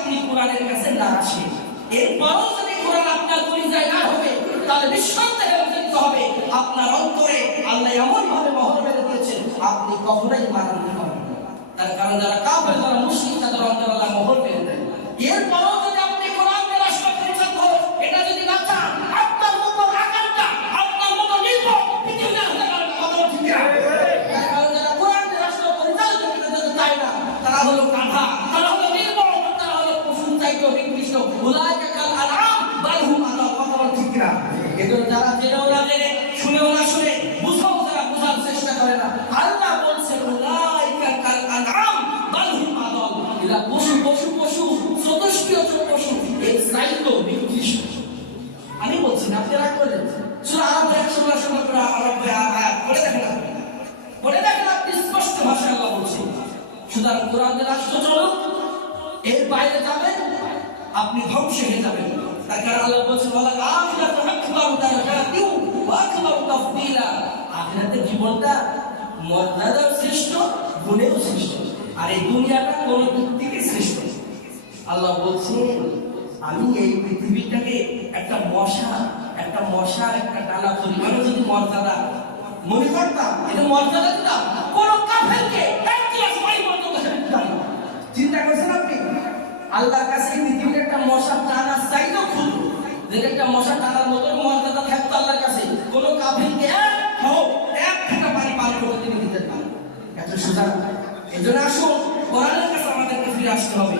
আপনি কোরআনের কাছে না আসেন, এরপরও যদি কোরআন আপনার কলিজায় না হবে, তাহলে নিঃসন্দেহে বুঝতে হবে আপনার অন্তরে আল্লাহ এমন ভাবে মোহর মেরে দিয়েছেন আপনি কখনোই মানতে পারবেন না। তার কারণ যারা কাফের, যারা মুশরিক, তাদের অন্তরে আল্লাহ মোহর মেরে দেন। এরপরও যদি আপনি কোরআনের রাষ্ট্র পরিচালিত এটা যদি না চান, আপনার মতো আকারটা, আপনার মতো নির্ভর পৃথিবীতে হতে পারে না। কথা ঠিক না? তার কারণ যারা কোরআনের রাষ্ট্র পরিচালিত এটা যদি চায় না, তারা হলো গাধা, তারা হলো নির্ভর, তারা হলো পশুর চাইতে নিকৃষ্ট। উলাইকা কাল আনআম বাল হুম আযাল। কথা ঠিক না? এজন্য যারা জেনেও না জেনে, শুনেও না শুনে, বুঝাও যারা বোঝার চেষ্টা করে না, আল্লাহ বলছেন উলাইকা কাল আনআম বাল হুম আযাল। এরা পশু পশু পশু চতুষ্পীয় পশু, এর চাইতেও নিকৃষ্ট। আমি বলছি না, আপনি রাগ করেন। সূরা আরাফের 116 করে আয়াত পড়ে দেখেন, পড়ে দেখেন, আপনি স্পষ্ট ভাষায় আল্লাহ বলছেন। সুতরাং কোরআনের রাষ্ট্র চলুক, এর বাইরে যাবেন আপনি ধ্বংস হয়ে যাবেন। তার কারণ আল্লাহ বলছেন ওয়ালা আখিরাতু আকবারু দারাজাতিন ওয়া আকবারু তাফদীলা। আখিরাতের জীবনটা মর্যাদার শ্রেষ্ঠ, গুণেও শ্রেষ্ঠ, আর এই দুনিয়াটা কোন দিক থেকে শ্রেষ্ঠ। আল্লাহ বলছেন আমি এই পৃথিবীটাকে একটা মশার একটা ডানা পরিমাণ যদি মর্যাদা মনে করতাম, এটা মর্যাদা দিতাম, কোন কাফেরকে এক ক্লাস পানি পর্যন্ত দিতাম না। চিন্তা করছেন আপনি? আল্লাহর কাছে পৃথিবীর একটা মশার টানা চাইতো খুব, যেটা একটা মশার টানার মতো মর্যাদা থাকতো আল্লাহর কাছে, কোন কাফেরকে এক ফোঁটা পানি পান করতে তিনি দিতেন না। এত সোজা। এজন্য আসুন কোরআনের কাছে আমাদেরকে ফিরে আসতে হবে।